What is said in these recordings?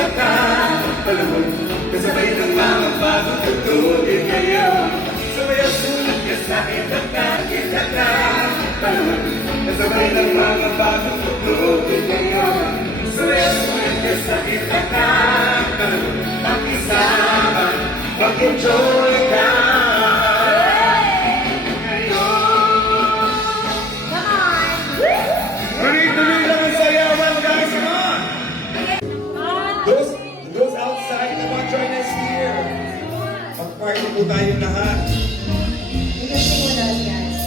nakita ka. Palawag, kasabay ng mga bago tutulin ngayon. Sumayaw sulit ka sa akin at nakita ka. Palawag, kasabay ng mga bago tutulin ngayon. Sumayaw sulit ka sa akin at nakita ka. Pakisama, mag-enjoy ka. Tuloy-tuloy lang ang sayawan, guys, come on! Those outside na mga join us here. Mag-party po tayo lahat. You can sing with us, guys.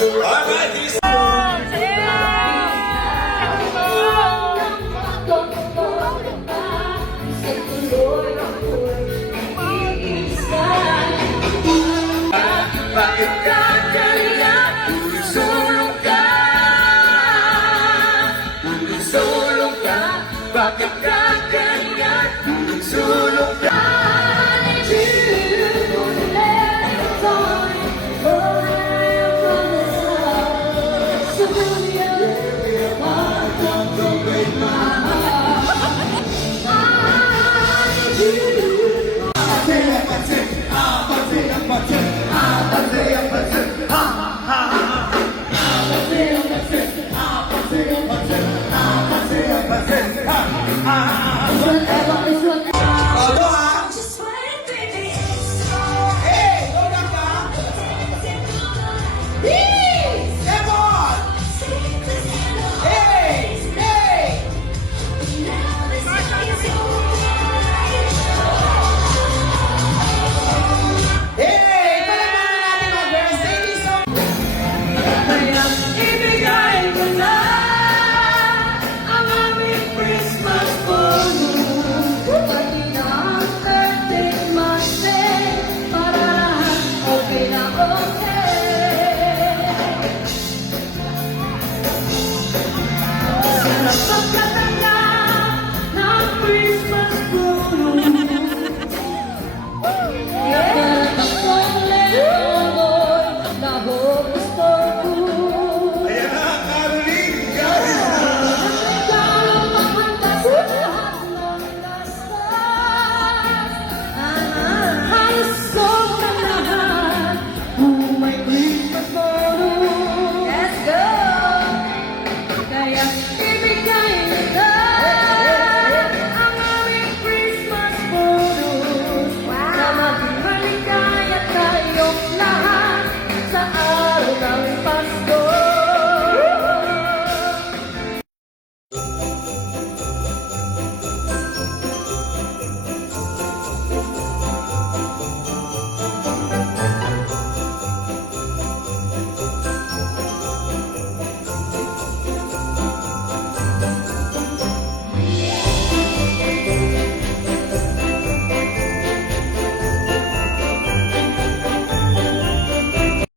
Alright, these bakit ka kaya sulong ka? Sulong ka? Bakit ka kaya sulong ka?